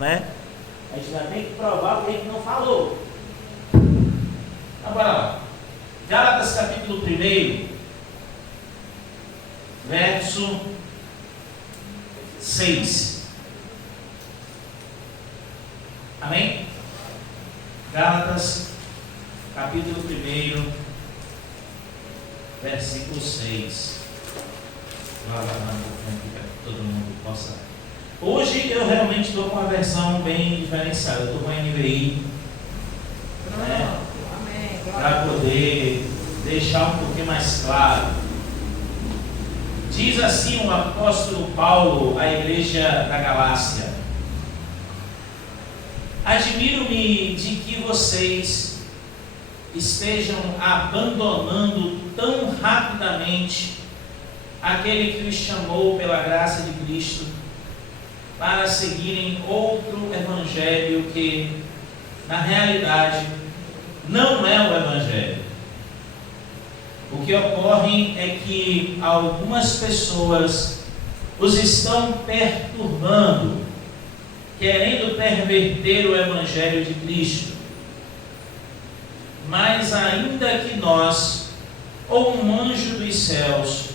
né? A gente vai ter que provar o que ele não falou. Então, bora lá. Gálatas capítulo 1, verso 6. Amém? Gálatas capítulo 1, versículo 6. Vou aguardar um pouquinho aqui para que todo mundo possa. Hoje eu realmente estou com uma versão bem diferenciada. Eu estou com a NVI, né? Para poder deixar um pouquinho mais claro. Diz assim o apóstolo Paulo à igreja da Galácia: admiro-me de que vocês estejam abandonando tão rapidamente aquele que os chamou pela graça de Cristo para seguirem outro evangelho que, na realidade, não é o evangelho. O que ocorre é que algumas pessoas os estão perturbando, querendo perverter o evangelho de Cristo. Mas ainda que nós, ou um anjo dos céus,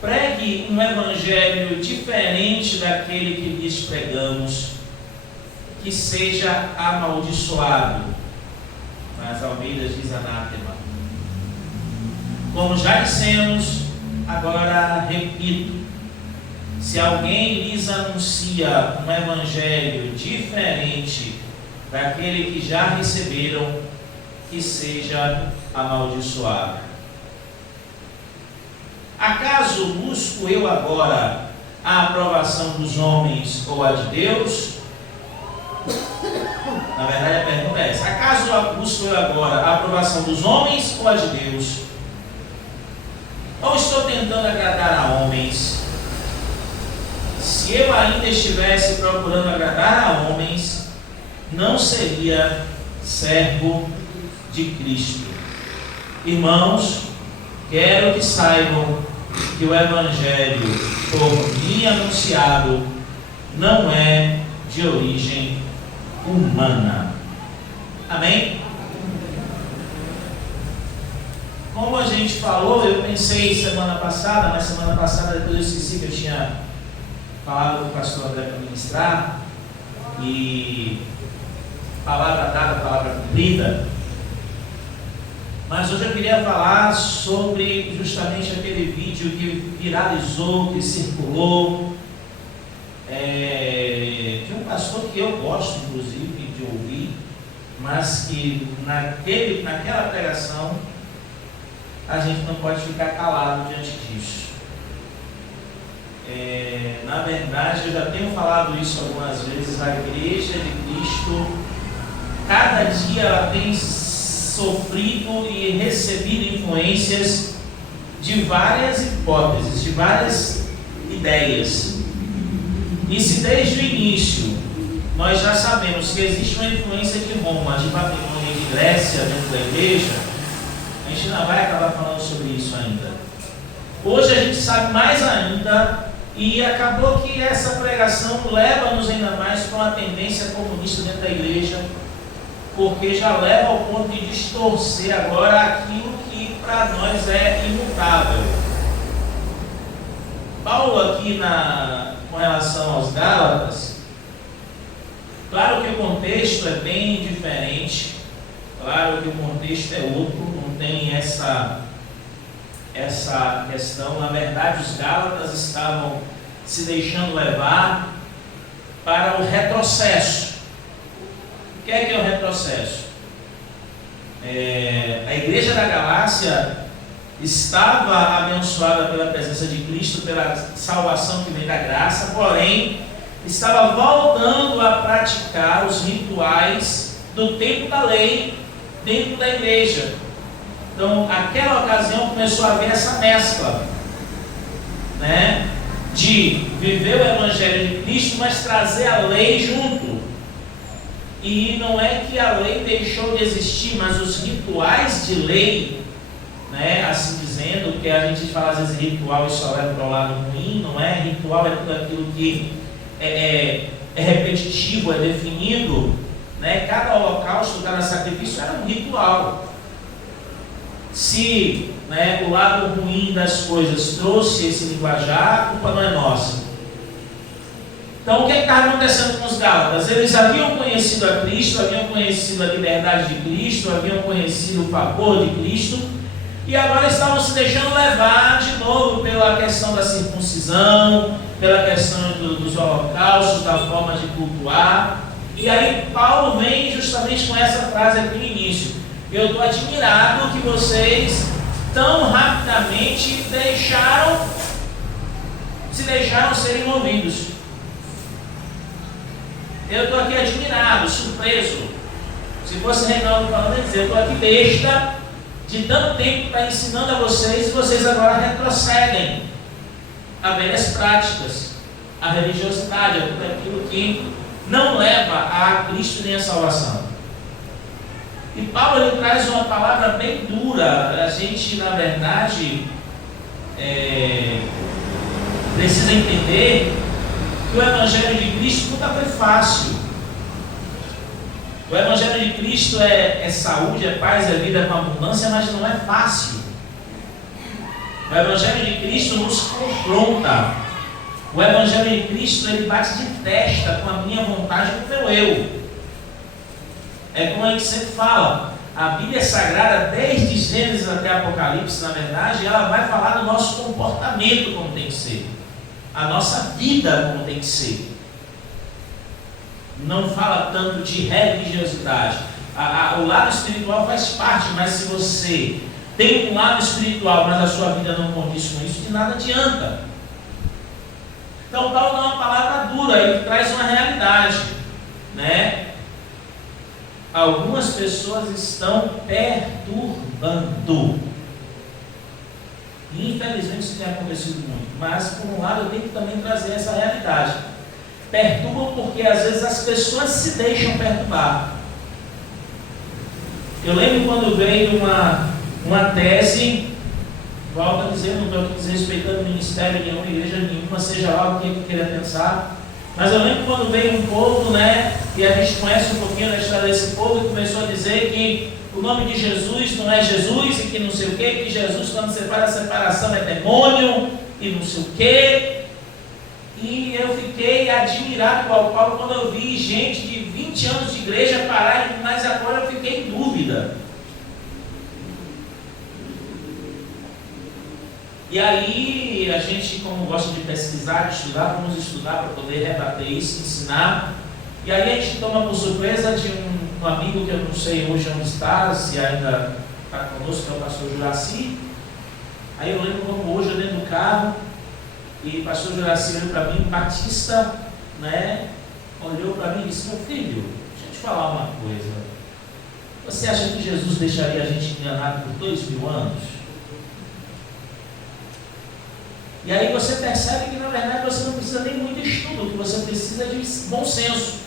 pregue um evangelho diferente daquele que lhes pregamos, que seja amaldiçoado. Mas Almeida diz anátema. Como já dissemos, agora repito: se alguém lhes anuncia um evangelho diferente daquele que já receberam, que seja amaldiçoado. Acaso busco eu agora a aprovação dos homens ou a de Deus? Na verdade a pergunta é essa: acaso busco eu agora a aprovação dos homens ou a de Deus? Ou estou tentando agradar a homens? Se eu ainda estivesse procurando agradar a homens, não seria servo de Cristo. Irmãos, quero que saibam que o evangelho por mim anunciado não é de origem humana. Amém? Como a gente falou, eu pensei semana passada, mas semana passada depois eu esqueci que eu tinha falado com o pastor André para ministrar, e palavra dada, palavra cumprida. Mas hoje eu queria falar sobre justamente aquele vídeo que viralizou, que circulou, de um pastor que eu gosto inclusive de ouvir, mas que naquela pregação a gente não pode ficar calado diante disso. Na verdade, eu já tenho falado isso algumas vezes, a igreja de Cristo, cada dia ela tem sofrido e recebido influências de várias hipóteses, de várias ideias. E se desde o início nós já sabemos que existe uma influência de Roma, de Babilônia e de Grécia dentro da igreja, a gente não vai acabar falando sobre isso ainda. Hoje a gente sabe mais ainda, e acabou que essa pregação leva-nos ainda mais para uma tendência comunista dentro da igreja, porque já leva ao ponto de distorcer agora aquilo que para nós é imutável. Paulo aqui com relação aos Gálatas, claro que o contexto é bem diferente, claro que o contexto é outro, não tem essa questão. Na verdade, os Gálatas estavam se deixando levar para o retrocesso. O que é o retrocesso? A igreja da Galácia estava abençoada pela presença de Cristo, pela salvação que vem da graça, porém estava voltando a praticar os rituais do tempo da lei dentro da igreja. Então, naquela ocasião começou a haver essa mescla, né, de viver o evangelho de Cristo, mas trazer a lei junto. E não é que a lei deixou de existir, mas os rituais de lei, né, assim dizendo, porque a gente fala às vezes ritual e só leva para o lado ruim, não é? Ritual é tudo aquilo que é repetitivo, é definido, né? Cada holocausto, cada sacrifício era um ritual. Se, né, o lado ruim das coisas trouxe esse linguajar, a culpa não é nossa. Então, o que estava acontecendo com os Gálatas? Eles haviam conhecido a Cristo, haviam conhecido a liberdade de Cristo, haviam conhecido o favor de Cristo, e agora estavam se deixando levar de novo pela questão da circuncisão, pela questão dos holocaustos, da forma de cultuar. E aí Paulo vem justamente com essa frase aqui no início: eu estou admirado que vocês tão rapidamente se deixaram ser envolvidos. Eu estou aqui admirado, surpreso. Se fosse Reinaldo falando, eu dizer, eu estou aqui besta de tanto tempo estar ensinando a vocês, e vocês agora retrocedem a velhas práticas, a religiosidade, a tudo aquilo que não leva a Cristo nem a salvação. E Paulo ele traz uma palavra bem dura. A gente, na verdade, precisa entender que o Evangelho de Cristo nunca foi fácil. O Evangelho de Cristo é saúde, é paz, é vida com abundância, mas não é fácil. O Evangelho de Cristo nos confronta. O Evangelho de Cristo ele bate de testa com a minha vontade e com o meu eu. É como a gente sempre fala, a Bíblia Sagrada, desde Gênesis até Apocalipse, na verdade, ela vai falar do nosso comportamento como tem que ser, a nossa vida como tem que ser. Não fala tanto de religiosidade. O lado espiritual faz parte, mas se você tem um lado espiritual, mas a sua vida não condiz com isso, de nada adianta. Então Paulo dá uma palavra dura, ele traz uma realidade, né? Algumas pessoas estão perturbando. Infelizmente isso tem acontecido muito, mas por um lado eu tenho que também trazer essa realidade. Perturbam porque às vezes as pessoas se deixam perturbar. Eu lembro quando veio uma tese, volto a dizer, não estou aqui desrespeitando o ministério nenhum, igreja nenhuma, seja lá o que eu queira pensar, mas eu lembro quando veio um povo, né, e a gente conhece um pouquinho da história desse povo, e começou a dizer que o nome de Jesus não é Jesus, e que não sei o que Jesus, quando você faz a separação, é demônio, e não sei o que. E eu fiquei admirado com o Paulo quando eu vi gente de 20 anos de igreja parar, mas agora eu fiquei em dúvida. E aí a gente, como gosta de pesquisar, de estudar, vamos estudar para poder rebater isso, ensinar. E aí a gente toma por surpresa de um amigo que eu não sei hoje onde está, se ainda está conosco, que é o pastor Juraci. Aí eu lembro como hoje eu dentro do carro, e o pastor Juraci olhou para mim, batista, né, olhou para mim e disse: meu filho, deixa eu te falar uma coisa. Você acha que Jesus deixaria a gente enganado por 2000 anos? E aí você percebe que na verdade você não precisa nem muito estudo, o que você precisa é de bom senso.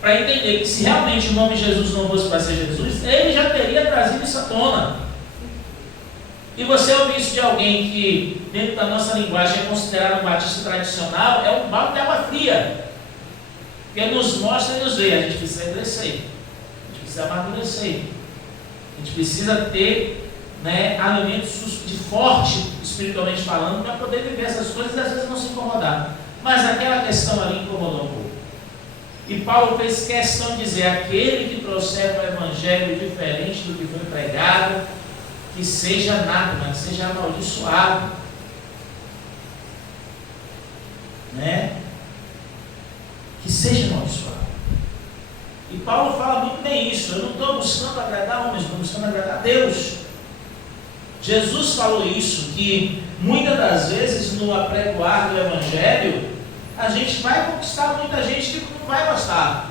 Para entender que se realmente o nome de Jesus não fosse para ser Jesus, ele já teria trazido isso à tona. E você ouvir isso de alguém que, dentro da nossa linguagem, é considerado um batista tradicional, é um balde de água fria. Porque nos mostra e nos vê. A gente precisa crescer, a gente precisa amadurecer, a gente precisa ter, né, alimentos de forte, espiritualmente falando, para poder viver essas coisas e às vezes não se incomodar. Mas aquela questão ali incomodou um pouco. E Paulo fez questão de dizer: aquele que trouxer um evangelho diferente do que foi pregado, que seja anátema, que seja amaldiçoado, né? Que seja amaldiçoado. E Paulo fala muito bem isso. Eu não estou buscando agradar homens, estou buscando agradar a Deus. Jesus falou isso, que muitas das vezes no apregoar do evangelho a gente vai conquistar muita gente que não vai gostar.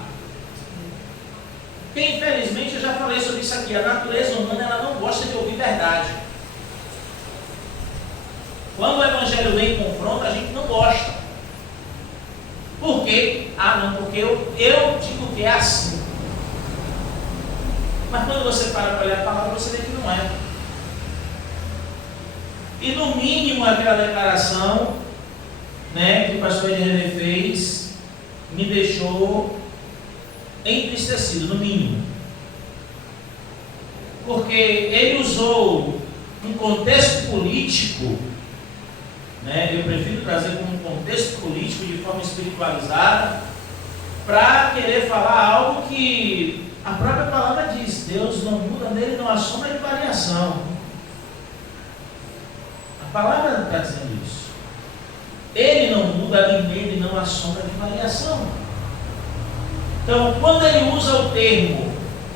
Porque infelizmente, eu já falei sobre isso aqui, a natureza humana ela não gosta de ouvir verdade. Quando o evangelho vem em confronto, a gente não gosta. Por quê? Porque eu digo que é assim. Mas quando você para olhar a palavra, você vê que não é. E no mínimo aquela declaração, né, que o pastor René fez, me deixou entristecido, no mínimo. Porque ele usou um contexto político, né? Eu prefiro trazer como um contexto político de forma espiritualizada, para querer falar algo que a própria palavra diz: Deus não muda, nele não há sombra de variação. A palavra está dizendo isso. Ele não muda e nele não há sombra de variação. Então, quando ele usa o termo,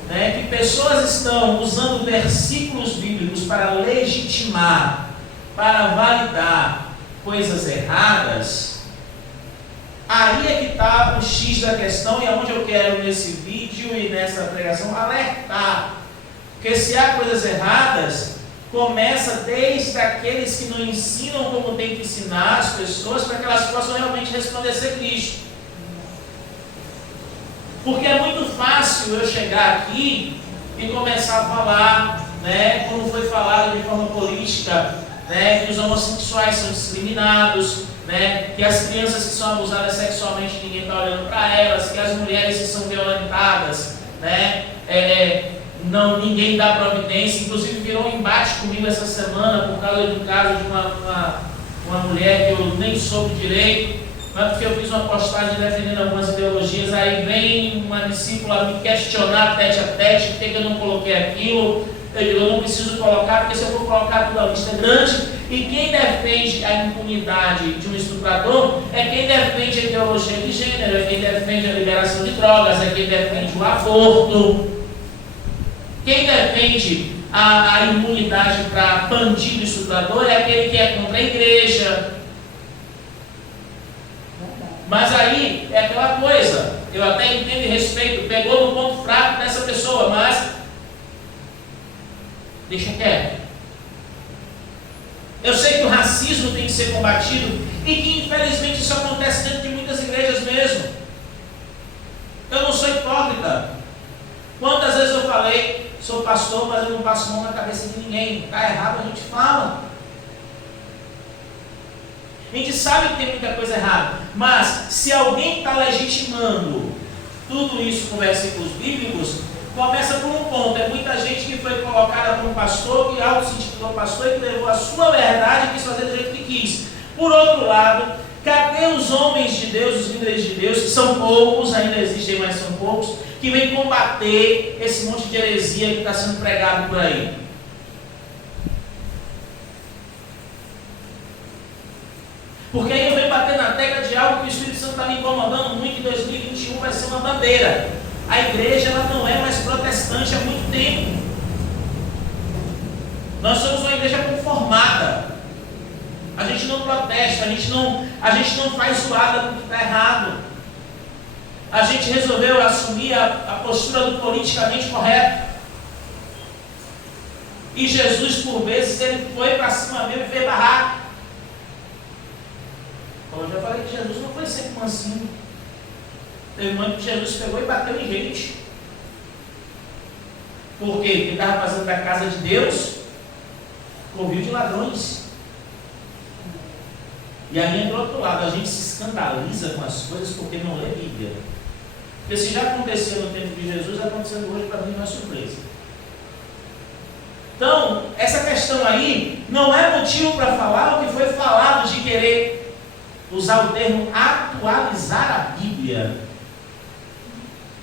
né, que pessoas estão usando versículos bíblicos para legitimar, para validar coisas erradas, aí é que está o X da questão, e aonde eu quero nesse vídeo e nessa pregação alertar. Porque se há coisas erradas, começa desde aqueles que não ensinam como tem que ensinar as pessoas para que elas possam realmente resplandecer Cristo. Porque é muito fácil eu chegar aqui e começar a falar, né, como foi falado de forma política, né, que os homossexuais são discriminados, né, que as crianças que são abusadas sexualmente ninguém está olhando para elas, que as mulheres que são violentadas, né, ninguém dá providência. Inclusive virou um embate comigo essa semana por causa do caso de uma mulher que eu nem soube direito, mas porque eu fiz uma postagem defendendo algumas ideologias. Aí vem uma discípula me questionar tete a tete por que eu não coloquei aquilo. Eu digo: eu não preciso colocar, porque se eu for colocar tudo, a lista é grande. E quem defende a impunidade de um estuprador é quem defende a ideologia de gênero, é quem defende a liberação de drogas, é quem defende o aborto. Quem defende a imunidade para bandido e estuprador é aquele que é contra a igreja. Mas aí é aquela coisa, eu até entendo e respeito, pegou no ponto fraco dessa pessoa, mas deixa quieto. Eu sei que o racismo tem que ser combatido e que infelizmente isso acontece dentro de muitas igrejas mesmo. Eu não sou hipócrita. Quantas vezes eu falei: sou pastor, mas eu não passo mão na cabeça de ninguém. Está errado, a gente fala. A gente sabe que tem muita coisa errada, mas se alguém está legitimando tudo isso com versículos bíblicos, começa por um ponto. É muita gente que foi colocada por um pastor, que auto-se-intitulou pastor e que levou a sua verdade e quis fazer do jeito que quis. Por outro lado, cadê os homens de Deus, os líderes de Deus, que são poucos, ainda existem, mas são poucos, que vêm combater esse monte de heresia que está sendo pregado por aí? Porque aí eu venho bater na tecla de algo que o Espírito Santo está me incomodando muito. Em 2021 vai ser uma bandeira. A igreja ela não é mais protestante há muito tempo. Nós somos uma igreja conformada. A gente não protesta, a gente não faz zoada com o que está errado. A gente resolveu assumir a postura do politicamente correto. E Jesus, por vezes, ele foi para cima mesmo e fez barraco. Como eu já falei, que Jesus não foi sempre mansinho. Teve um momento que Jesus pegou e bateu em gente. Por quê? Porque ele estava fazendo da casa de Deus covil de ladrões. E aí, do outro lado, a gente se escandaliza com as coisas porque não lê Bíblia. Porque se já acontecia no tempo de Jesus, está acontecendo hoje, para mim não é surpresa. Então, essa questão aí não é motivo para falar o que foi falado de querer usar o termo atualizar a Bíblia.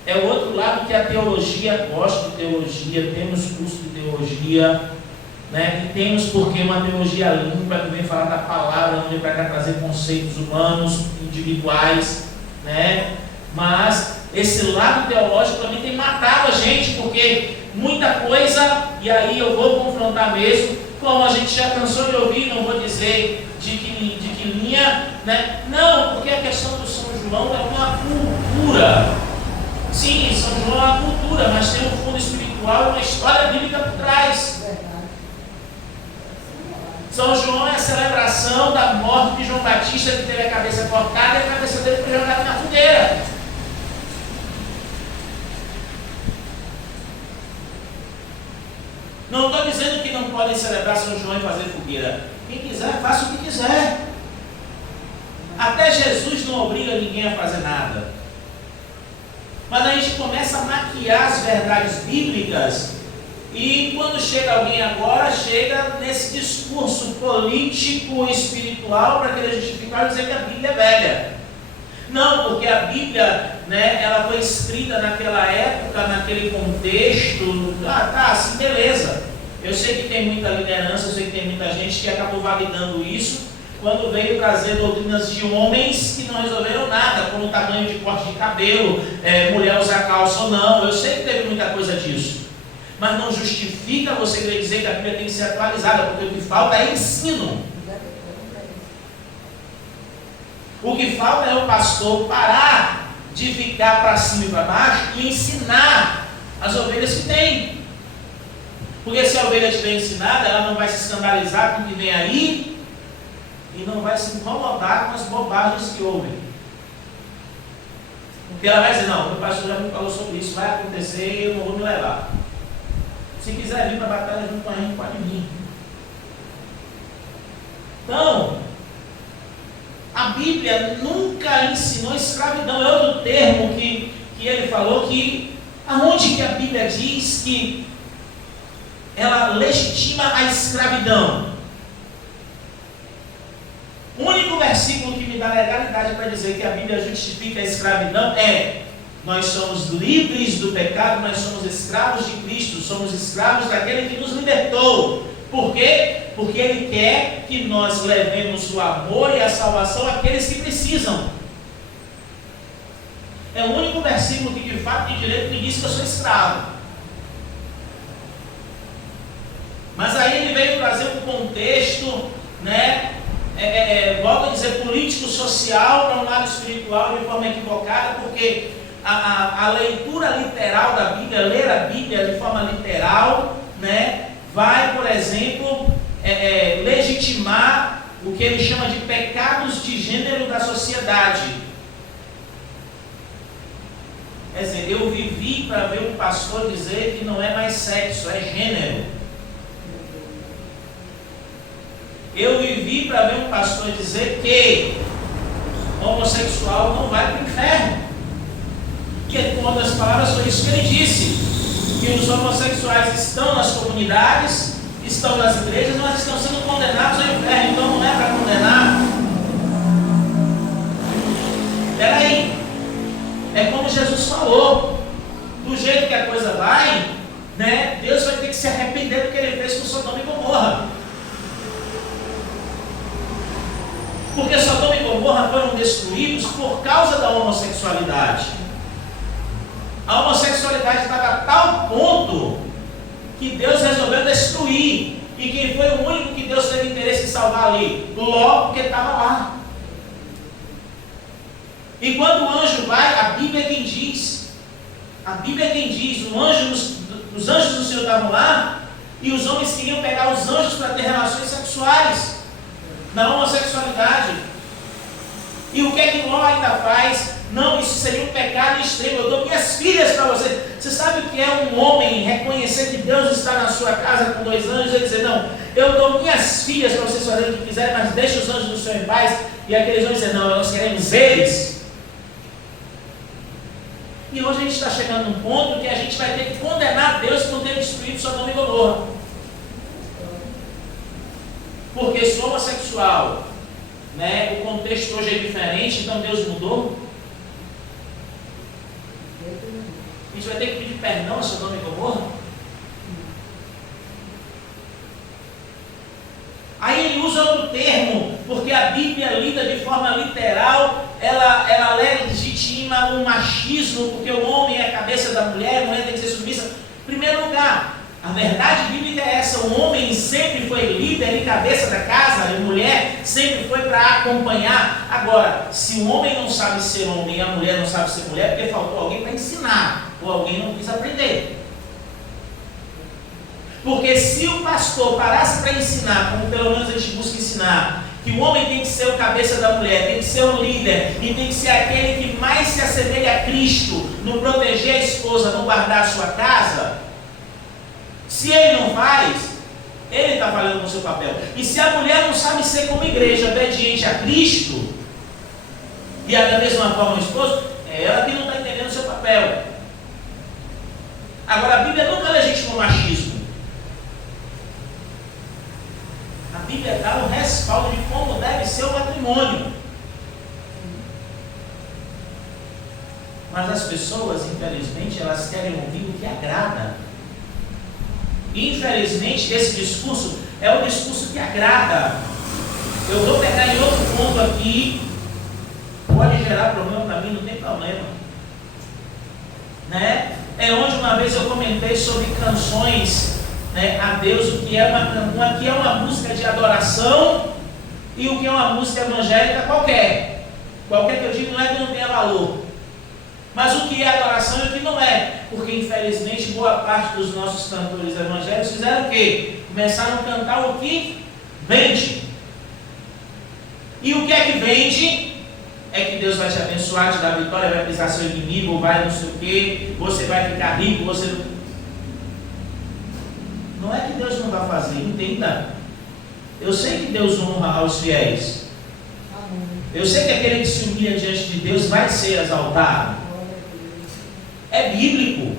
É o outro lado que a teologia, gosto de teologia, temos curso de teologia, né? E temos porque uma teologia limpa que vem falar da palavra, não vem para cá trazer conceitos humanos, individuais, né? Mas esse lado teológico também tem matado a gente, porque muita coisa, e aí eu vou confrontar mesmo, como a gente já cansou de ouvir, não vou dizer de que linha, né? Não, porque a questão do São João é uma cultura. Sim, São João é uma cultura, mas tem um fundo espiritual e uma história bíblica por trás. São João é a celebração da morte de João Batista, que teve a cabeça cortada e a cabeça dele foi jogada na fogueira. Não estou dizendo que não podem celebrar São João e fazer fogueira. Quem quiser, faça o que quiser. Até Jesus não obriga ninguém a fazer nada. Mas a gente começa a maquiar as verdades bíblicas e quando chega alguém agora, chega nesse discurso político, espiritual, para querer justificar e dizer que a Bíblia é velha. Não, porque a Bíblia, né, ela foi escrita naquela época, naquele contexto. Tá, assim, beleza. Eu sei que tem muita liderança, eu sei que tem muita gente que acabou validando isso, quando veio trazer doutrinas de homens que não resolveram nada, como o tamanho de corte de cabelo, mulher usar calça ou não. Eu sei que teve muita coisa disso. Mas não justifica você querer dizer que a Bíblia tem que ser atualizada, porque o que falta é ensino. O que falta é o pastor parar de ficar para cima e para baixo e ensinar as ovelhas que tem. Porque se a ovelha estiver ensinada, ela não vai se escandalizar com o que vem aí e não vai se incomodar com as bobagens que ouvem. Porque ela vai dizer, não, o pastor já me falou sobre isso, vai acontecer e eu não vou me levar. Se quiser vir para a batalha junto com a gente, pode vir. Então, a Bíblia nunca ensinou escravidão. É outro termo que ele falou, que aonde que a Bíblia diz que ela legitima a escravidão? O único versículo que me dá legalidade para dizer que a Bíblia justifica a escravidão é: nós somos livres do pecado, nós somos escravos de Cristo, somos escravos daquele que nos libertou. Por quê? Porque Ele quer que nós levemos o amor e a salvação àqueles que precisam. É o único versículo que de fato de direito me diz que eu sou escravo. Mas aí ele veio trazer um contexto, né? Volto a dizer, político-social para um lado espiritual de forma equivocada, porque a leitura literal da Bíblia, ler a Bíblia de forma literal, né, vai, por exemplo, legitimar o que ele chama de pecados de gênero da sociedade. Quer dizer, eu vivi para ver um pastor dizer que não é mais sexo, é gênero. Eu vivi para ver um pastor dizer que homossexual não vai para o inferno. Que, com outras palavras, foi isso que ele disse: que os homossexuais estão nas comunidades, estão nas igrejas, mas estão sendo condenados ao inferno. Então não é para condenar. Espera aí. É como Jesus falou: do jeito que a coisa vai, né, Deus vai ter que se arrepender do que ele fez com Sodoma e Gomorra. Porque Sodoma e Gomorra foram destruídos por causa da homossexualidade. A homossexualidade estava a tal ponto que Deus resolveu destruir. E quem foi o único que Deus teve interesse em salvar ali? Ló, porque estava lá. E quando o anjo vai, a Bíblia é quem diz. A Bíblia é quem diz. Os anjos do Senhor estavam lá e os homens queriam pegar os anjos para ter relações sexuais na homossexualidade. E o que é que Ló ainda faz? Não, isso seria um pecado extremo. Eu dou minhas filhas para você. Você sabe o que é um homem reconhecer que Deus está na sua casa com 2 anjos e dizer: não, eu dou minhas filhas para vocês fazerem o que quiserem, mas deixa os anjos do Senhor em paz. E aqueles vão dizer: não, nós queremos eles. E hoje a gente está chegando num ponto que a gente vai ter que condenar Deus por ter destruído Sodoma e Gomorra. Porque sou homossexual, né? O contexto hoje é diferente, então Deus mudou. A gente vai ter que pedir perdão a Sodoma e Gomorra. Aí ele usa outro termo, porque a Bíblia lida de forma literal, ela legitima o machismo, porque o homem é a cabeça da mulher, a mulher tem que ser submissa. Em primeiro lugar, a verdade bíblica é essa: o homem sempre foi líder e cabeça da casa, e a mulher sempre foi para acompanhar. Agora, se o homem não sabe ser homem e a mulher não sabe ser mulher, porque faltou alguém para ensinar, ou alguém não quis aprender. Porque se o pastor parasse para ensinar, como pelo menos a gente busca ensinar, que o homem tem que ser o cabeça da mulher, tem que ser o líder, e tem que ser aquele que mais se assemelha a Cristo, no proteger a esposa, no guardar a sua casa, se ele não faz, ele está falhando no seu papel. E se a mulher não sabe ser como igreja, obediente a Cristo, e da mesma forma o esposo, é ela que não está entendendo o seu papel. Mas as pessoas, infelizmente, elas querem ouvir o que agrada. Infelizmente, esse discurso é o discurso que agrada. Eu vou pegar em outro ponto aqui, pode gerar problema para mim, não tem problema. Né? É onde uma vez eu comentei sobre canções, né, a Deus, o que é uma música de adoração e o que é uma música evangélica qualquer. Qualquer que eu digo não é que não tenha valor. Mas o que é adoração e o que não é. Porque infelizmente boa parte dos nossos cantores evangélicos fizeram o quê? Começaram a cantar o que vende. E o que é que vende? É que Deus vai te abençoar, te dar vitória, vai pisar seu inimigo, vai não sei o quê, você vai ficar rico, você... Não é que Deus não vai fazer, entenda. Eu sei que Deus honra aos fiéis. Eu sei que aquele que se humilha diante de Deus vai ser exaltado. É bíblico.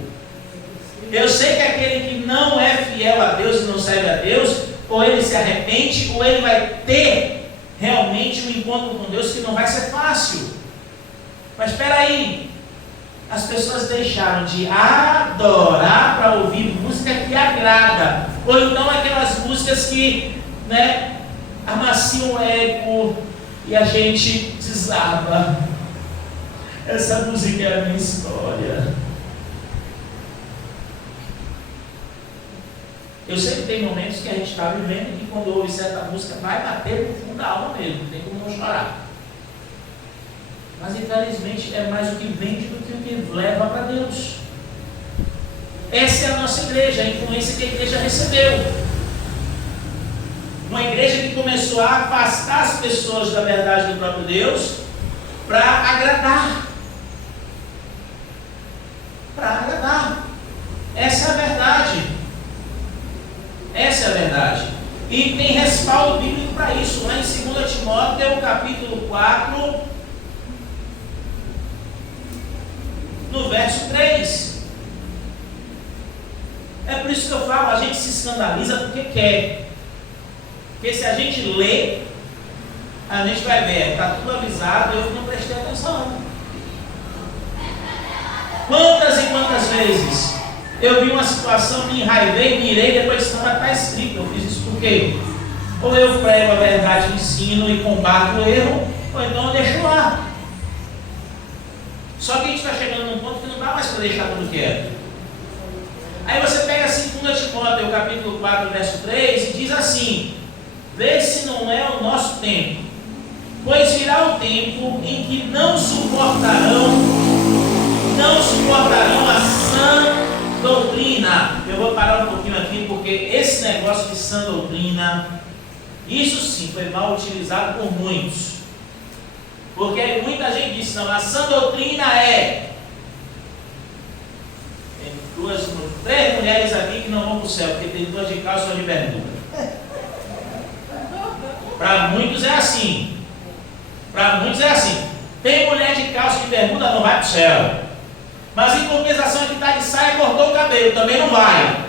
Eu sei que aquele que não é fiel a Deus e não serve a Deus, ou ele se arrepende, ou ele vai ter realmente um encontro com Deus que não vai ser fácil. Mas espera aí, as pessoas deixaram de adorar para ouvir música que agrada, ou então aquelas músicas que, né, amaciam o ego e a gente desaba. Essa música é a minha história. Eu sei que tem momentos que a gente está vivendo e quando ouve certa música vai bater no fundo da alma mesmo, não tem como não chorar. Mas infelizmente é mais o que vende do que o que leva para Deus. Essa é a nossa igreja, a influência que a igreja recebeu. Uma igreja que começou a afastar as pessoas da verdade do próprio Deus para agradar. Para agradar. Essa é a verdade. Essa é a verdade. E tem respaldo bíblico para isso. Lá em 2 Timóteo, capítulo 4, no verso 3. É por isso que eu falo, a gente se escandaliza porque quer. Porque se a gente lê, a gente vai ver, está tudo avisado, eu não prestei atenção. Quantas e quantas vezes eu vi uma situação, me enraivei, mirei, depois está escrito. Eu fiz isso por quê? Ou eu prego a verdade, ensino e combato o erro, ou então eu deixo lá. Só que a gente está chegando num ponto que não dá mais para deixar tudo quieto. Aí você pega 2 Timóteo, capítulo 4, verso 3, e diz assim: vê se não é o nosso tempo, pois virá o tempo em que não suportarão a sã doutrina. Eu vou parar um pouquinho aqui, porque esse negócio de sã doutrina, isso sim foi mal utilizado por muitos. Porque aí muita gente diz, não, a sã doutrina é... Tem três mulheres aqui que não vão para o céu, porque tem duas de calça e uma de bermuda. Para muitos é assim. Para muitos é assim. Tem mulher de calça e de bermuda, não vai para o céu. Mas em compensação que está de saia, cortou o cabelo, também não vai.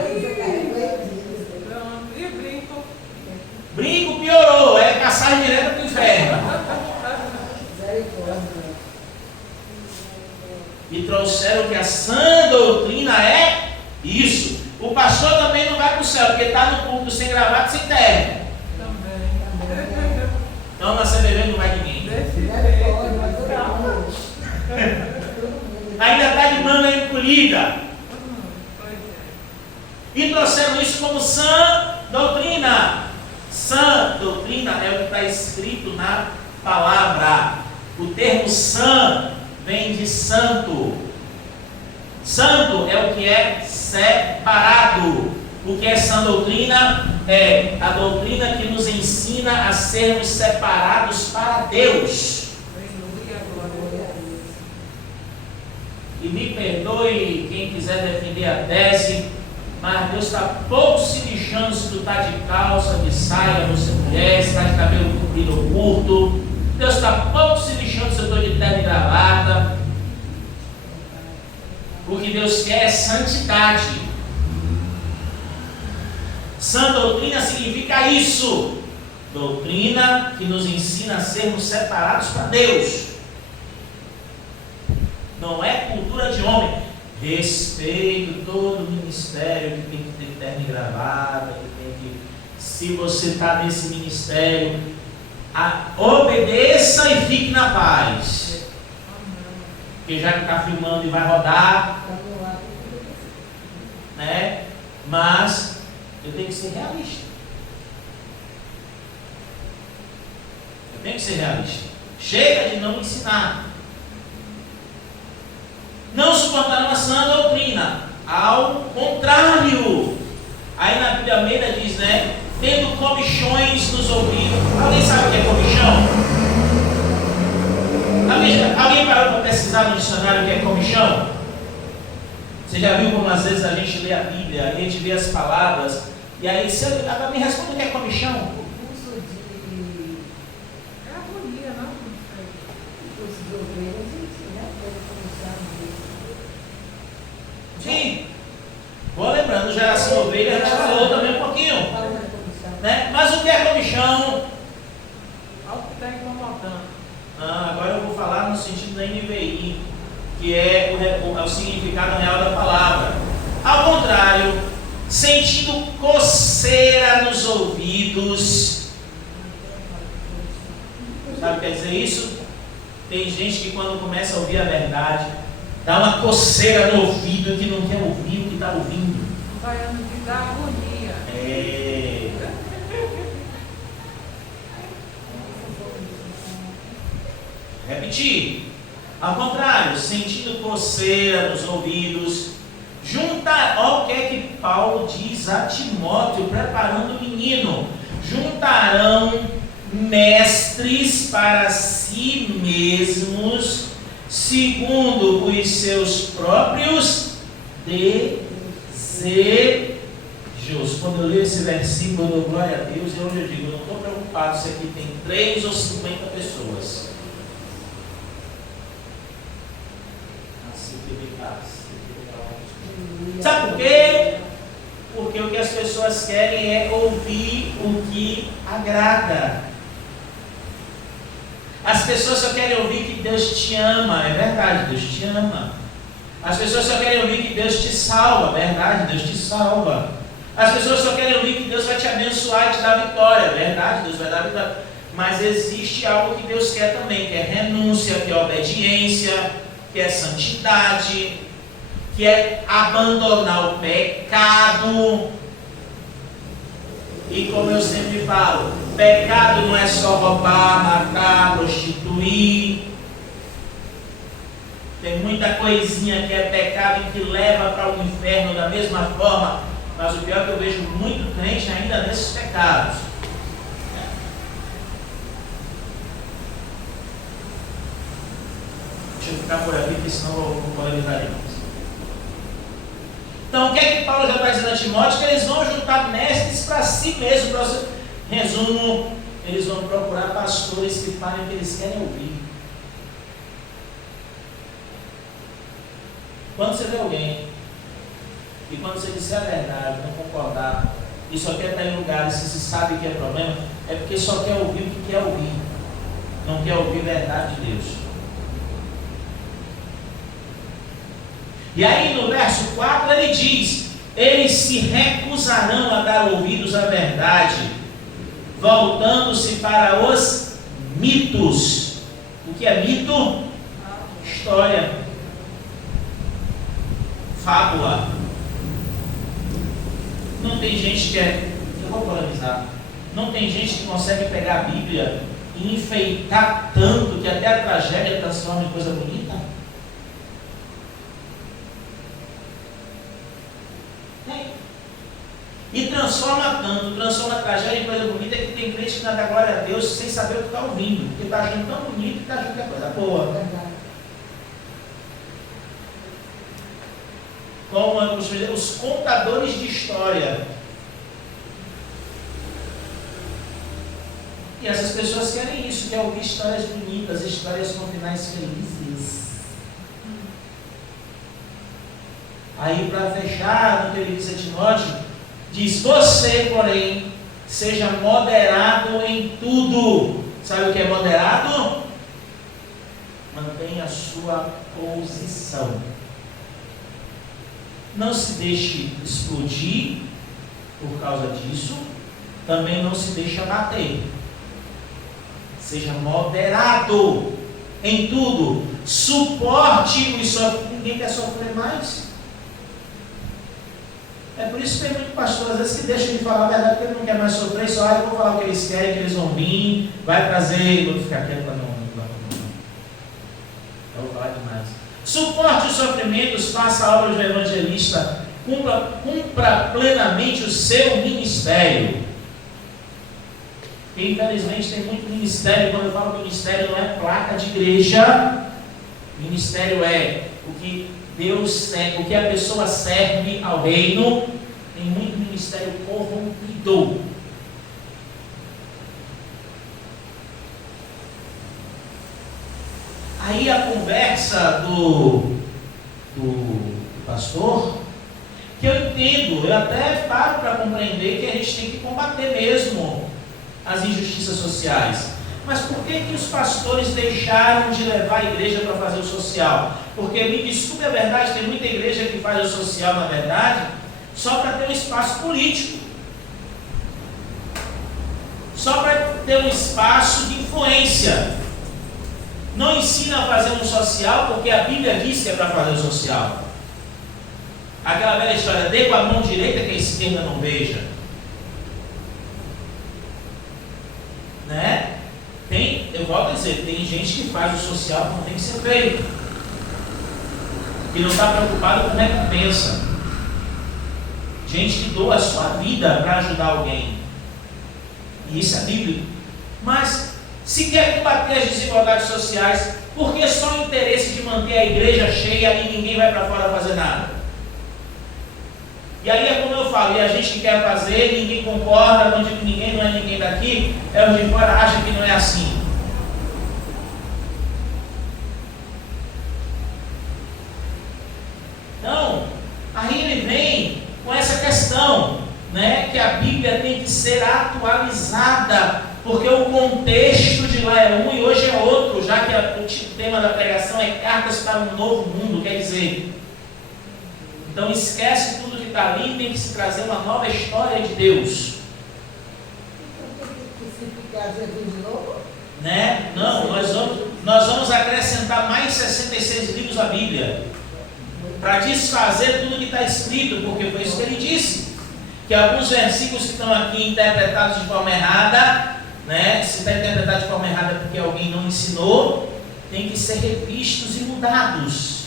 Brinco piorou, é passagem direto para o inferno. E trouxeram que a sã doutrina é isso. O pastor também não vai para o céu, porque está no culto sem gravata, sem terno. Então na CBV não vai ninguém. Ainda está de manga encolhida. E trouxeram isso como sã doutrina. Sã doutrina é o que está escrito na palavra. O termo sã vem de santo. Santo é o que é separado. O que é sã doutrina? É a doutrina que nos ensina a sermos separados para Deus. E me perdoe quem quiser defender a tese, mas Deus está pouco se lixando se tu está de calça, de saia, você mulher, se está de cabelo comprido ou curto. Deus está pouco se lixando se eu estou de terno e gravata. O que Deus quer é santidade. Sã doutrina significa isso. Doutrina que nos ensina a sermos separados para Deus. Não é por de homem. Respeito todo ministério que tem que ter terno e gravata, que tem que, se você está nesse ministério, obedeça e fique na paz. Porque já que está filmando e vai rodar, né? Mas eu tenho que ser realista. Eu tenho que ser realista. Chega de não ensinar. Não suportarão a sã doutrina. Ao contrário. Aí na Bíblia Almeida diz, né? Tendo comichões nos ouvidos. Alguém sabe o que é comichão? Alguém parou para pesquisar no dicionário o que é comichão? Você já viu como às vezes a gente lê a Bíblia, a gente vê as palavras, e aí agora me responde o que é comichão? O curso de harmonia, não? O curso de ovelhas, né? Sim. Vou lembrando, geração ovelha, a gente falou também um pouquinho. Né? Mas o que é comichão? Algo que está incomodando. Agora eu vou falar no sentido da NVI, que é o significado real da palavra. Ao contrário, sentindo coceira nos ouvidos. Sabe o que quer dizer isso? Tem gente que quando começa a ouvir a verdade, dá uma coceira no ouvido que não quer ouvir o que está ouvindo. Vai dar harmonia. Repetir. Ao contrário, sentindo coceira nos ouvidos, olha o que é que Paulo diz a Timóteo, preparando o menino: juntarão mestres para si mesmos, segundo os seus próprios desejos. Quando eu leio esse versículo, eu dou glória a Deus, e hoje eu digo, eu não estou preocupado se aqui tem 3 ou 50 pessoas. Sabe por quê? Porque o que as pessoas querem é ouvir o que agrada. As pessoas só querem ouvir que Deus te ama, é verdade, Deus te ama. As pessoas só querem ouvir que Deus te salva, é verdade, Deus te salva. As pessoas só querem ouvir que Deus vai te abençoar e te dar vitória, é verdade, Deus vai dar vitória. Mas existe algo que Deus quer também, que é renúncia, que é obediência, que é santidade, que é abandonar o pecado. E como eu sempre falo, pecado não é só roubar, matar, prostituir. Tem muita coisinha que é pecado e que leva para o inferno da mesma forma. Mas o pior é que eu vejo muito crente ainda nesses pecados. Deixa eu ficar por aqui, porque senão eu vou polemizar. Então, o que é que Paulo já está dizendo a Timóteo? Que eles vão juntar mestres para si mesmos. Resumo, eles vão procurar pastores que falem o que eles querem ouvir. Quando você vê alguém, e quando você disser a verdade, não concordar, e só quer estar em lugares que se sabe que é problema, é porque só quer ouvir o que quer ouvir. Não quer ouvir a verdade de Deus. E aí no verso 4 ele diz: eles se recusarão a dar ouvidos à verdade, voltando-se para os mitos. O que é mito? História, fábula. Não tem gente que eu vou polemizar, não tem gente que consegue pegar a Bíblia e enfeitar tanto que até a tragédia transforma em coisa bonita. E transforma tanto, transforma a tragédia em coisa bonita, que tem crente que não dá glória a Deus sem saber o que está ouvindo, porque está achando tão bonito que está achando que é coisa boa. Como eu costumo dizer, os contadores de história. E essas pessoas querem isso, querem ouvir histórias bonitas, histórias com finais felizes. Aí, para fechar, no que ele diz a Timóteo, diz: você, porém, seja moderado em tudo. Sabe o que é moderado? Mantenha a sua posição. não se deixe explodir por causa disso, também não se deixe abater. Seja moderado em tudo, suporte os sofrimentos. Ninguém quer sofrer mais. É por isso que tem muito pastor, às vezes, que deixa de falar a verdade porque ele não quer mais sofrer, só eu vou falar o que eles querem, que eles vão vir, vai trazer, vou ficar quieto para não. Eu vou falar demais. Suporte os sofrimentos, faça a obra do evangelista, cumpra plenamente o seu ministério. E, infelizmente, tem muito ministério. Quando eu falo ministério, não é placa de igreja. Ministério é o que Deus serve, o que a pessoa serve ao reino. Tem muito ministério corrompido. Aí a conversa do pastor, que eu entendo, eu até paro para compreender que a gente tem que combater mesmo as injustiças sociais. Mas por que os pastores deixaram de levar a igreja para fazer o social? Porque, me desculpe a verdade, tem muita igreja que faz o social, na verdade, só para ter um espaço político. Só para ter um espaço de influência. Não ensina a fazer um social porque a Bíblia diz que é para fazer o social. Aquela velha história, dê com a mão direita que a esquerda não veja. Né? Eu volto a dizer, tem gente que faz o social como tem que ser feito. E não está preocupado com recompensa. Gente que doa a sua vida para ajudar alguém. E isso é bíblico. Mas, se quer combater as desigualdades sociais, por que só o interesse de manter a igreja cheia e ninguém vai para fora fazer nada? E aí é como eu falo, e a gente que quer fazer, ninguém concorda, não digo ninguém, não é ninguém daqui, é os de fora acham que não é assim. Então, aí ele vem com essa questão, né, que a Bíblia tem que ser atualizada, porque o contexto de lá é um e hoje é outro, já que o tema da pregação é cartas para um novo mundo, quer dizer, então esquece tudo que está ali, tem que se trazer uma nova história de Deus. Então tem que crucificar Jesus de novo? Né? Não, nós vamos acrescentar mais 66 livros à Bíblia, para desfazer tudo que está escrito, porque foi isso que ele disse, que alguns versículos que estão aqui interpretados de forma errada, né? Se está interpretado de forma errada porque alguém não ensinou, tem que ser revistos e mudados.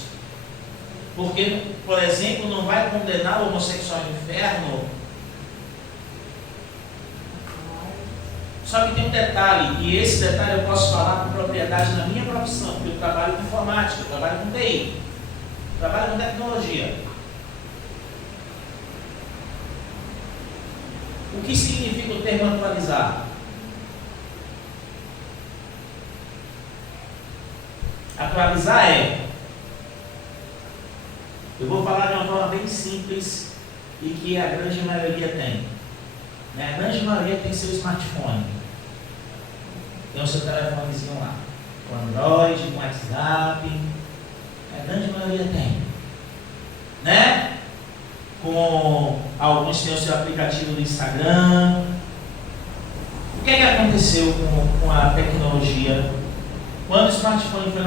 Porque, por exemplo, não vai condenar o homossexual ao inferno. Só que tem um detalhe, e esse detalhe eu posso falar com propriedade na minha profissão, porque eu trabalho com informática, eu trabalho com TI, trabalho com tecnologia. O que significa o termo atualizar? Atualizar é, eu vou falar de uma forma bem simples e que a grande maioria tem. Né? A grande maioria tem seu smartphone, tem o seu telefonezinho lá, com Android, com WhatsApp, a grande maioria tem. Né? Com alguns têm o seu aplicativo do Instagram. O que é que aconteceu com a tecnologia? Quando o smartphone foi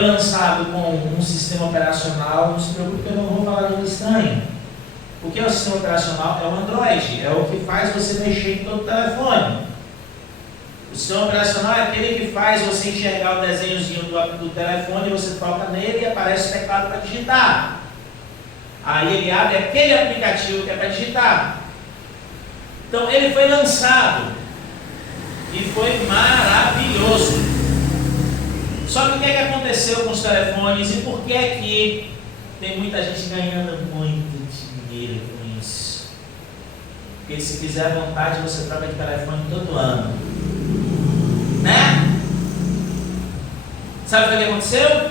lançado com um sistema operacional, não se preocupe que eu não vou falar nada estranho. O que é o sistema operacional? É o Android, é o que faz você mexer em todo o telefone. O sistema operacional é aquele que faz você enxergar o desenhozinho do telefone, você toca nele e aparece o teclado para digitar. Aí ele abre aquele aplicativo que é para digitar. Então ele foi lançado e foi maravilhoso. Só que o que é que aconteceu com os telefones e por que é que tem muita gente ganhando muito dinheiro com isso? Porque se fizer à vontade você troca de telefone todo ano, né? Sabe o que aconteceu?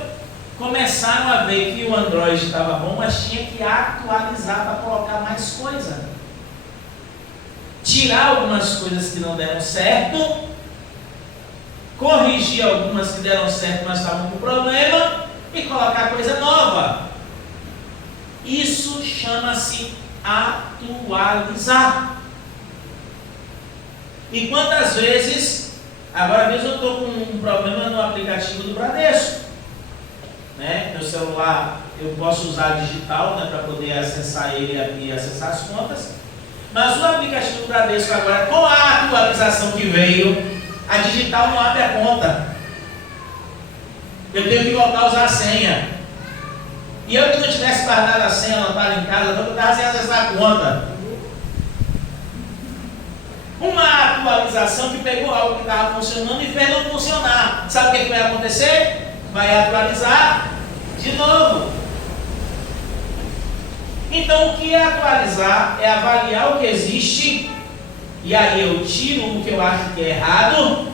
Começaram a ver que o Android estava bom, mas tinha que atualizar para colocar mais coisa. Tirar algumas coisas que não deram certo, corrigir algumas que deram certo, mas estavam com problema, e colocar coisa nova. chama-se atualizar. E quantas vezes, agora mesmo eu estou com um problema no aplicativo do Bradesco, né? Meu celular eu posso usar digital, né, para poder acessar ele e acessar as contas, mas o aplicativo do Bradesco agora, com a atualização que veio, a digital não abre a conta. Eu tenho que voltar a usar a senha. E eu que não tivesse guardado a senha anotada em casa, eu estava sem acessar a conta. Uma atualização que pegou algo que estava funcionando e fez não funcionar. Sabe o que vai acontecer? Vai atualizar de novo. Então, o que é atualizar? É avaliar o que existe, e aí eu tiro o que eu acho que é errado,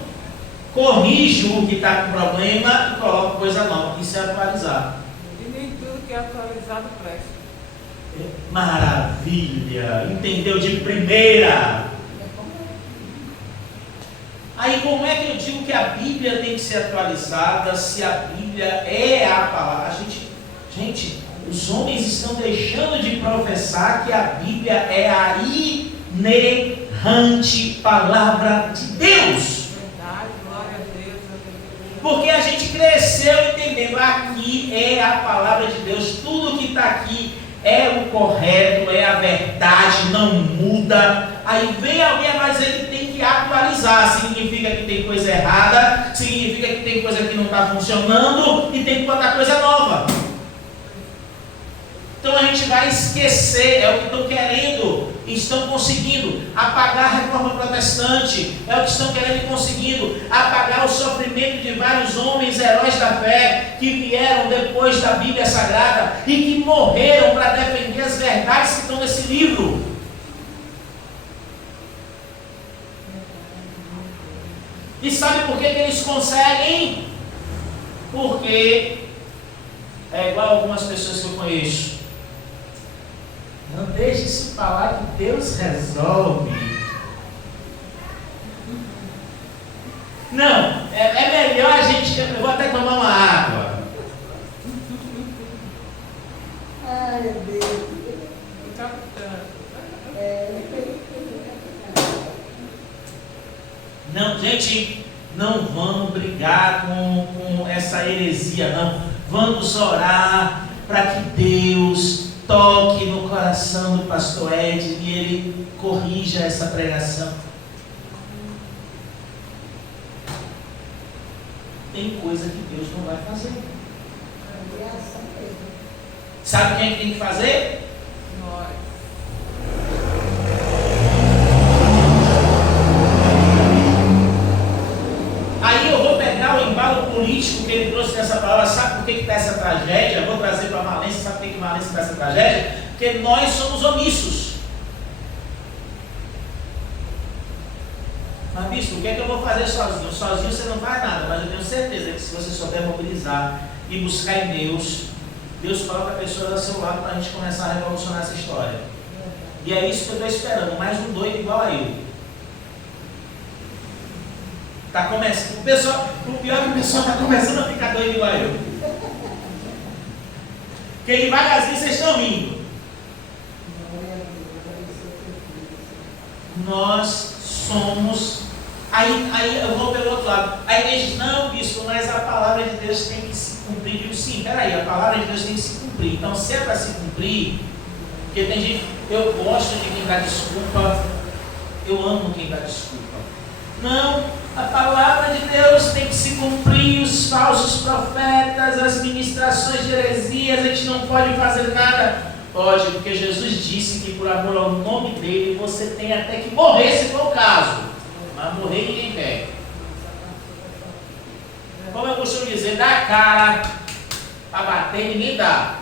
corrijo o que está com problema e coloco coisa nova. Isso é atualizar. E nem tudo que é atualizado presta. Maravilha! Entendeu de primeira? Aí como é que eu digo que a Bíblia tem que ser atualizada se a Bíblia é a palavra? Gente, os homens estão deixando de professar que a Bíblia é a inerrante palavra de Deus. Verdade, glória a Deus. Porque a gente cresceu entendendo, aqui é a palavra de Deus, tudo que está aqui é o correto, é a verdade, não muda. Aí vem alguém mais dizer que tem que atualizar, significa que tem coisa errada, significa que tem coisa que não está funcionando e tem que botar coisa nova. Então a gente vai esquecer, é o que estão querendo, estão conseguindo apagar a reforma protestante, é o que estão querendo e conseguindo apagar o sofrimento de vários homens, heróis da fé, que vieram depois da Bíblia Sagrada e que morreram para defender as verdades que estão nesse livro. E sabe por que eles conseguem? Porque é igual a algumas pessoas que eu conheço. Não deixe isso falar que Deus resolve. Não, é melhor a gente. Eu vou até tomar uma água. Ai, meu Deus. Não, gente, não vamos brigar com essa heresia, não. Vamos orar para que Deus toque no coração do pastor Ed e ele corrija essa pregação. Tem coisa que Deus não vai fazer. Sabe quem é que tem que fazer? Nós. Aí eu vou pegar o embalo político que ele trouxe nessa palavra. Sabe por que está essa tragédia? Eu vou trazer para Valência. Sabe por que Valência está essa tragédia? Porque nós somos omissos. Mas bispo, o que é que eu vou fazer sozinho? Sozinho você não faz nada, mas eu tenho certeza que se você souber mobilizar e buscar em Deus, Deus coloca pessoas ao seu lado para a gente começar a revolucionar essa história. E é isso que eu estou esperando, mais um doido igual a eu. Tá começando, o pior é que o pessoal está começando a ficar doido igual a eu. Porque devagarzinho vocês estão rindo. Nós somos. Aí eu vou pelo outro lado. Aí ele diz, não, bispo, mas a palavra de Deus tem que se cumprir. Eu digo, sim, peraí, a palavra de Deus tem que se cumprir. Então, se é para se cumprir, porque tem gente, eu gosto de quem dá desculpa, eu amo quem dá desculpa. Não, a palavra de Deus tem que se cumprir, os falsos profetas, as ministrações de heresias, a gente não pode fazer nada. Pode, porque Jesus disse que por amor ao nome dele, você tem até que morrer, se for o caso. Mas morrer ninguém quer. Como eu costumo dizer, dá a cara para bater, ninguém dá.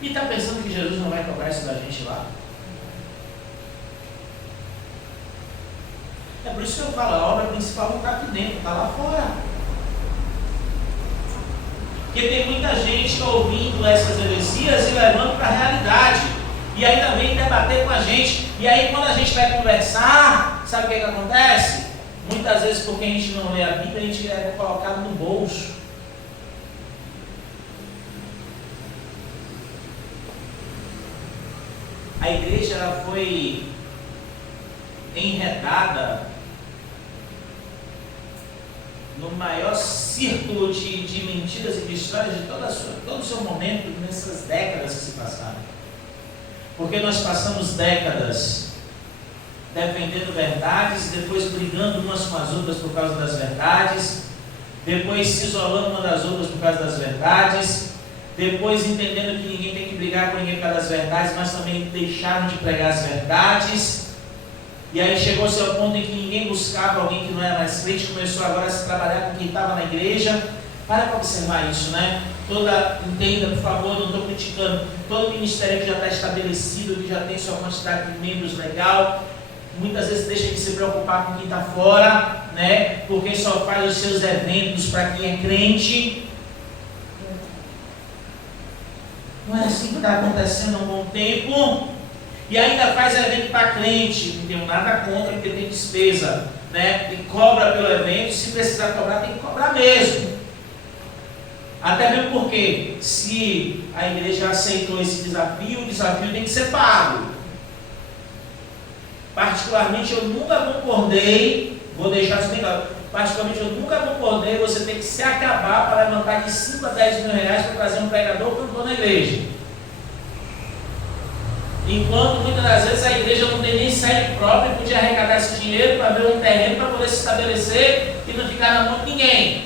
E está pensando que Jesus não vai cobrar isso da gente lá? É por isso que eu falo, a obra principal não está aqui dentro, está lá fora. Porque tem muita gente ouvindo essas heresias e levando para a realidade. E ainda vem debater com a gente. E aí quando a gente vai conversar, sabe o que acontece? Muitas vezes porque a gente não lê a Bíblia, a gente é colocado no bolso. A igreja ela foi enredada no maior círculo de mentiras e de histórias de todo o seu momento, nessas décadas que se passaram. Porque nós passamos décadas defendendo verdades, depois brigando umas com as outras por causa das verdades, depois se isolando uma das outras por causa das verdades, depois entendendo que ninguém tem que brigar com ninguém por causa das verdades, mas também deixaram de pregar as verdades. E aí chegou-se ao ponto em que ninguém buscava alguém que não era mais crente, começou agora a se trabalhar com quem estava na igreja. Para observar isso, né? Entenda, por favor, não estou criticando. Todo ministério que já está estabelecido, que já tem sua quantidade de membros legal, muitas vezes deixa de se preocupar com quem está fora, né? Porque só faz os seus eventos para quem é crente. Não é assim que está acontecendo há um bom tempo. E ainda faz evento para crente, não tenho nada contra, porque tem despesa, né? E cobra pelo evento, se precisar cobrar, tem que cobrar mesmo. Até mesmo porque, se a igreja aceitou esse desafio, o desafio tem que ser pago. Particularmente, eu nunca concordei, vou deixar isso bem claro, particularmente eu nunca concordei você ter que se acabar para levantar de 5 a 10 mil reais para trazer um pregador ou cantor na igreja. Enquanto muitas das vezes a igreja não tem nem sede própria e podia arrecadar esse dinheiro para ver um terreno para poder se estabelecer e não ficar na mão de ninguém.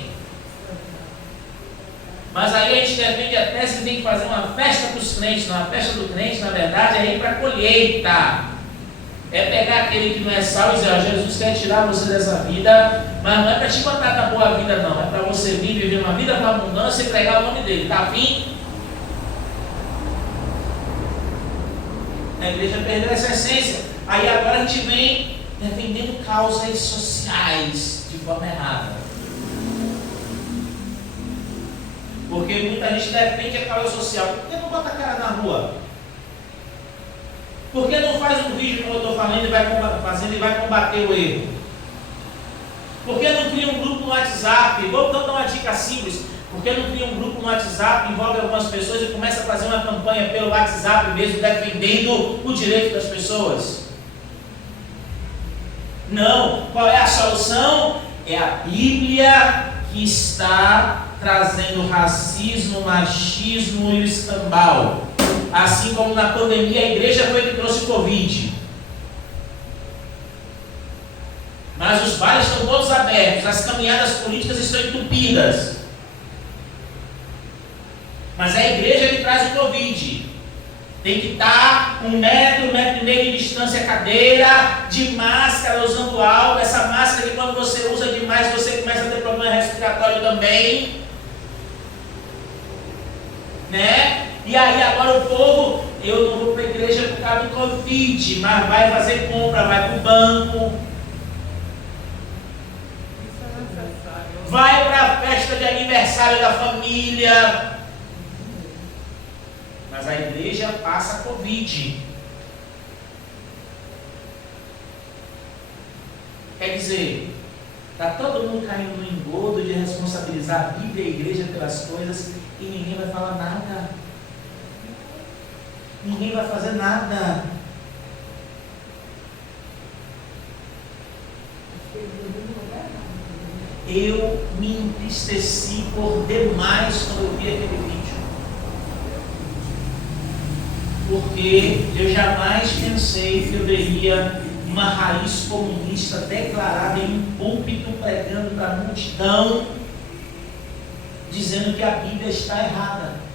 Mas aí a gente defende a tese que tem que fazer uma festa para os crentes. Uma festa do crente, na verdade, é ir para a colheita. É pegar aquele que não é salvo e dizer, ó, Jesus quer tirar você dessa vida, mas não é para te botar da boa vida não, é para você vir viver uma vida com abundância e pregar o nome dele. Tá afim? A igreja perdeu essa essência. Aí agora a gente vem defendendo causas sociais de forma errada. Porque muita gente defende a causa social. Por que não bota a cara na rua? Por que não faz um vídeo como eu estou falando e vai combater o erro? Por que não cria um grupo no WhatsApp? Vou dar uma dica simples. Por que não cria um grupo no WhatsApp, envolve algumas pessoas e começa a fazer uma campanha pelo WhatsApp mesmo, defendendo o direito das pessoas? Não. Qual é a solução? É a Bíblia que está trazendo racismo, machismo e o escambau. Assim como na pandemia a igreja foi que trouxe o Covid. Mas os bares estão todos abertos, as caminhadas políticas estão entupidas. Mas é a igreja que traz o Covid. Tem que estar 1 metro, 1,5 metro de distância cadeira, de máscara, usando álcool. Essa máscara que quando você usa demais, você começa a ter problema respiratório também. Né? E aí agora o povo, eu não vou para a igreja por causa do Covid, mas vai fazer compra, vai para o banco. Isso é necessário. Vai para a festa de aniversário da família. Mas a igreja passa Covid. Quer dizer, está todo mundo caindo no engodo de responsabilizar a Bíblia e a igreja pelas coisas e ninguém vai falar nada. Ninguém vai fazer nada. Eu me entristeci por demais quando eu vi aquele vídeo. Porque eu jamais pensei que eu veria uma raiz comunista declarada em um púlpito pregando para a multidão, dizendo que a Bíblia está errada.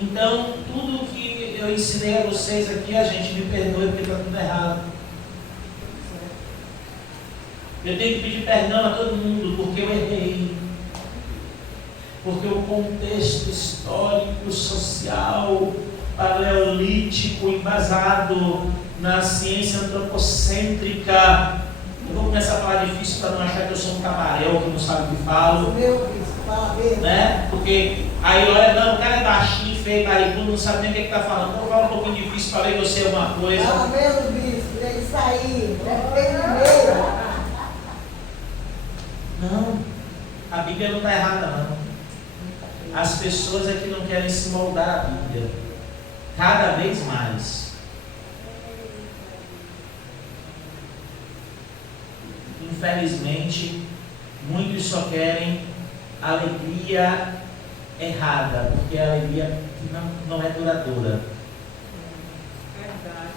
Então, tudo que eu ensinei a vocês aqui, a gente me perdoe porque está tudo errado. Eu tenho que pedir perdão a todo mundo porque eu errei. Porque o contexto histórico, social, paleolítico, embasado na ciência antropocêntrica. Eu vou começar a falar difícil para não achar que eu sou um camarel que não sabe o que falo. Meu Cristo, fala mesmo. Né? Porque aí olha, não, o cara é baixinho, feio, barrigudo, não sabe nem o que está falando. Então eu falo um pouquinho difícil para ver você alguma coisa. Fala mesmo, bispo, é isso aí. É primeiro. Não, a Bíblia não está errada, não. as pessoas é que não querem se moldar à Bíblia, cada vez mais. Infelizmente, muitos só querem alegria errada, porque a alegria não é duradoura. Verdade.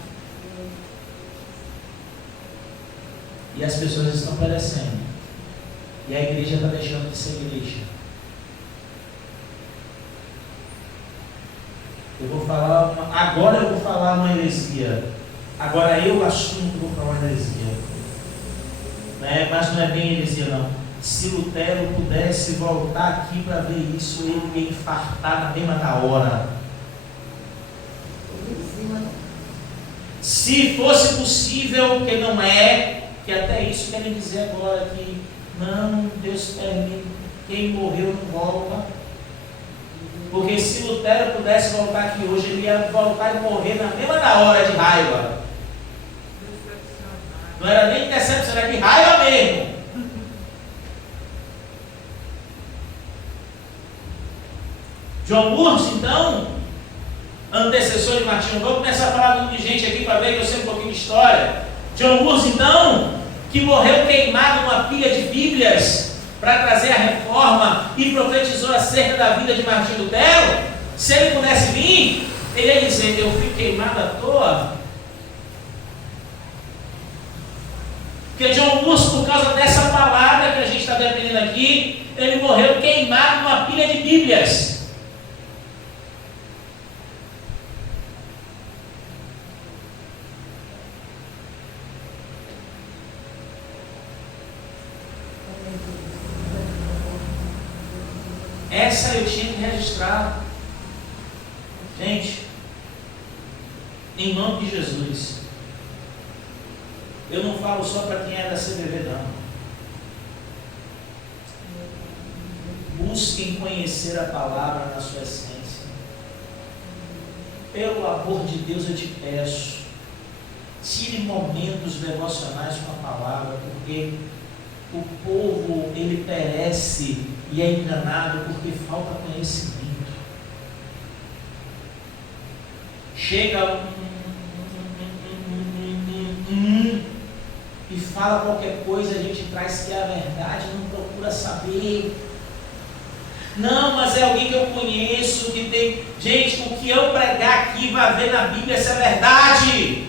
E as pessoas estão perecendo. E a igreja está deixando de ser igreja. Agora eu vou falar uma heresia. Agora eu assumo que vou falar uma heresia. Né? Mas não é bem heresia não. Se Lutero pudesse voltar aqui para ver isso, ele ia infartar na mesma da hora. Se fosse possível, que não é, que até isso querem dizer agora, que não, Deus permite, quem morreu não volta. Porque se Lutero pudesse voltar aqui hoje, ele ia voltar e morrer na mesma da hora de raiva. Não era nem decepção, era de raiva mesmo. John Hus, então, antecessor de Martinho, vou começar a falar nome de gente aqui para ver que eu sei um pouquinho de história. John Hus, então, que morreu queimado numa pilha de Bíblias para trazer a reforma e profetizou acerca da vida de Martinho Lutero, se ele pudesse vir, ele ia dizer: eu fui queimado à toa. Porque John Hus, por causa dessa palavra que a gente está defendendo aqui, ele morreu queimado numa pilha de Bíblias. Essa eu tinha que registrar. Gente, em nome de Jesus, eu não falo só para quem é da CBV, não. Busquem conhecer a palavra na sua essência. Pelo amor de Deus, eu te peço, tire momentos devocionais com a palavra, porque o povo, ele perece e é enganado porque falta conhecimento. Chega e fala qualquer coisa, a gente traz que é a verdade, não procura saber. Não, mas é alguém que eu conheço, que tem... Gente, o que eu pregar aqui vai ver na Bíblia se é verdade.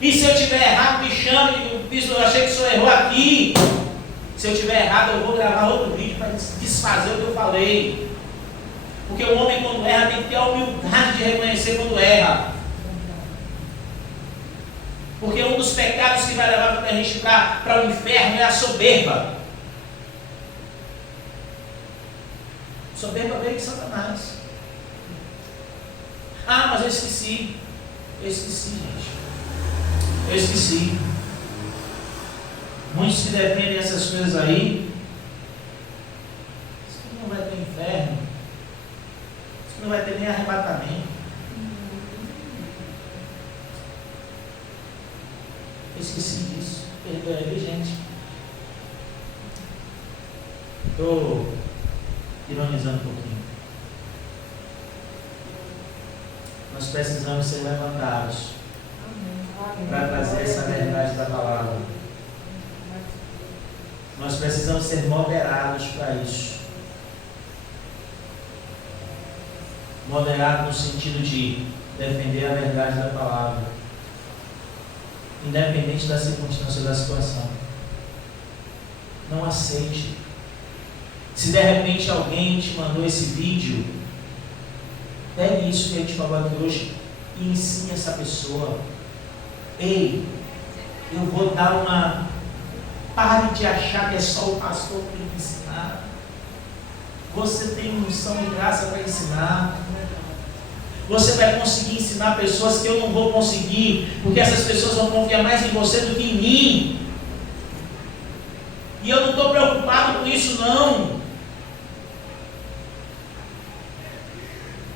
E se eu tiver errado, me chame, eu achei que o senhor errou aqui. Se eu tiver errado, eu vou gravar outro vídeo para desfazer o que eu falei. Porque o homem, quando erra, tem que ter a humildade de reconhecer quando erra. Porque um dos pecados que vai levar a gente para o inferno é a soberba. Soberba veio de Satanás. Ah, mas eu esqueci. Eu esqueci, gente. Eu esqueci. Muitos que defendem essas coisas aí, isso não vai ter inferno, isso não vai ter nem arrebatamento. Eu esqueci disso. Perdoe aí, gente. Estou ironizando um pouquinho. Nós precisamos ser levantados para trazer essa verdade da palavra. Nós precisamos ser moderados para isso. Moderado no sentido de defender a verdade da palavra, independente da circunstância ou da situação. Não aceite. Se de repente alguém te mandou esse vídeo, pegue isso que a gente falou aqui hoje e ensine essa pessoa. Ei, eu vou dar uma... Pare de achar que é só o pastor que tem que ensinar. Você tem unção e graça para ensinar. Você vai conseguir ensinar pessoas que eu não vou conseguir, porque essas pessoas vão confiar mais em você do que em mim. E eu não estou preocupado com isso não.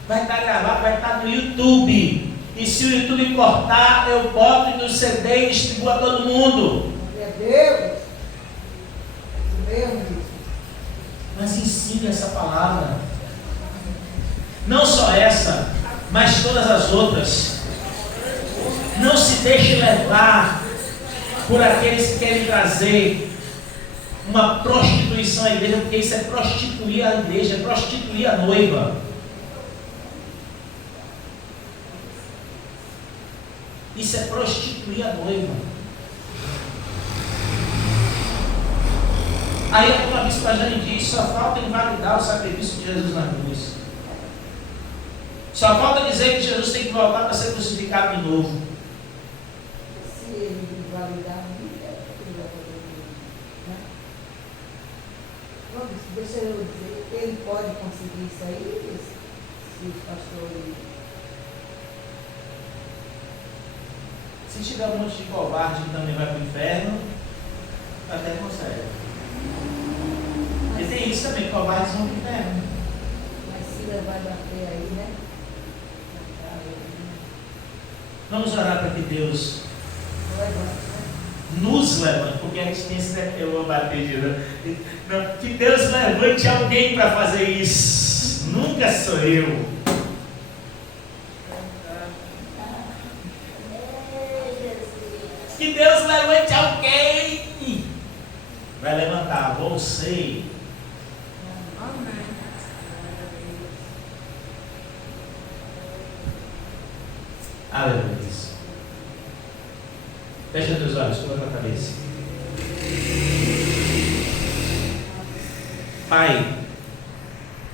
Vai estar gravado, vai estar no YouTube. E se o YouTube cortar, eu boto no CD e distribuo a todo mundo. Meu Deus! Isso mesmo, isso. Mas ensine essa palavra. Não só essa, mas todas as outras. Não se deixe levar por aqueles que querem trazer uma prostituição à igreja, porque isso é prostituir a igreja, é prostituir a noiva. Isso é prostituir a noiva. Aí como a bispa Jane diz, só falta invalidar o sacrifício de Jesus na cruz. Só falta dizer que Jesus tem que voltar para ser crucificado de novo. Se ele invalidar, não é que ele vai poder, né? Vamos, deixa eu dizer, ele pode conseguir isso aí, se os pastores... Se tiver um monte de covarde que também vai para o inferno, até consegue. E tem isso também, covardes vão para o inferno. Mas se levar da fé aí, né? Vamos orar para que Deus nos levante, porque a gente tem esse eu vou bater de novo. Que Deus levante alguém para fazer isso. Nunca sou eu. Que Deus levante alguém. Vai levantar você. Amém. Aleluia. Fecha teus olhos, coloca a cabeça. Pai,